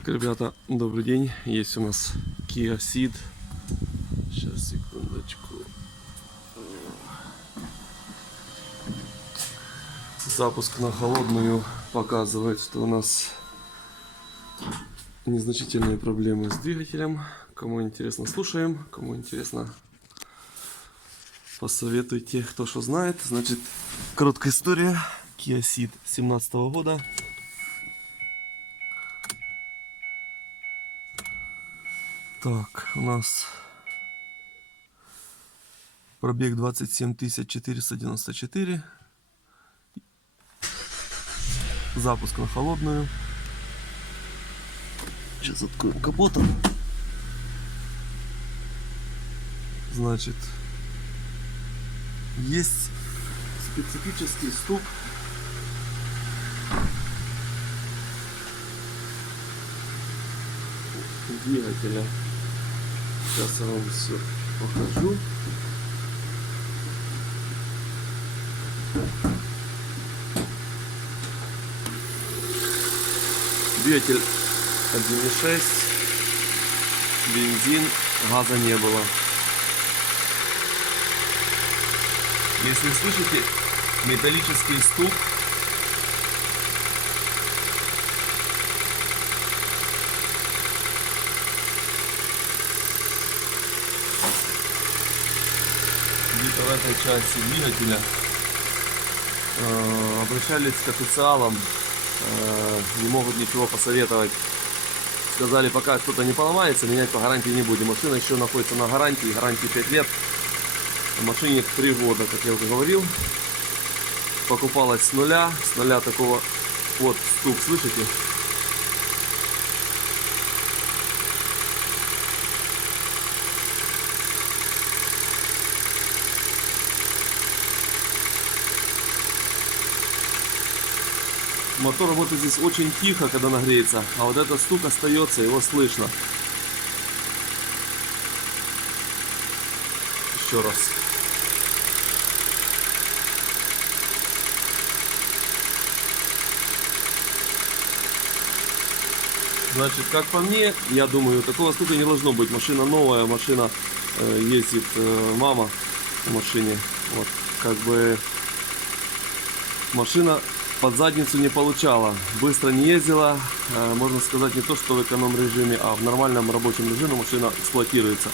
Так, ребята, добрый день. Есть у нас Kia Ceed. Сейчас, секундочку. Запуск на холодную показывает, что у нас незначительные проблемы с двигателем. Кому интересно, слушаем. Кому интересно, посоветуйте, кто что знает. Значит, короткая история. Kia Ceed 2017 года. Так, у нас пробег 27 494. Запуск на холодную. Сейчас откроем капот. Значит, есть специфический стук. Двигателя. Сейчас я вам все покажу. Двигатель 1.6, бензин, газа не было. Если слышите металлический стук, где-то в этой части двигателя, обращались к официалам, не могут ничего посоветовать. Сказали, пока что-то не поломается, менять по гарантии не будем. Машина еще находится на гарантии 5 лет. В машине 3 года, как я уже говорил. Покупалась с нуля такого. Вот стук, слышите? Мотор работает здесь очень тихо, когда нагреется, а вот этот стук остается, его слышно. Еще раз. Значит, как по мне, я думаю, такого стука не должно быть. Машина новая, машина ездит, мама в машине. Вот, как бы машина под задницу не получала, быстро не ездила, можно сказать, не то что в эконом режиме, а в нормальном рабочем режиме машина эксплуатируется.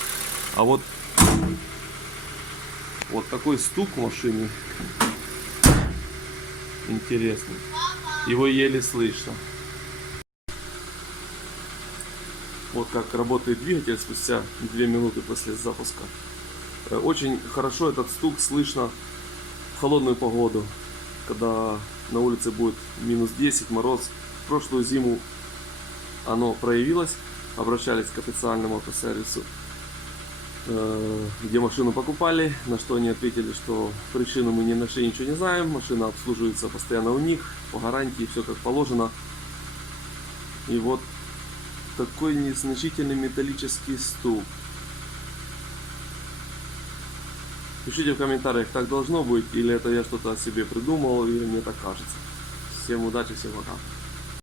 А вот такой стук в машине интересный, его еле слышно. Вот как работает двигатель спустя 2 минуты после запуска. Очень хорошо этот стук слышно в холодную погоду, когда на улице будет минус 10, мороз. В прошлую зиму оно проявилось. Обращались к официальному автосервису, где машину покупали, на что они ответили, что причину мы не нашли, ничего не знаем. Машина обслуживается постоянно у них, по гарантии, все как положено. И вот такой незначительный металлический стук. Пишите в комментариях, так должно быть, или это я что-то о себе придумал, или мне так кажется. Всем удачи, всем пока.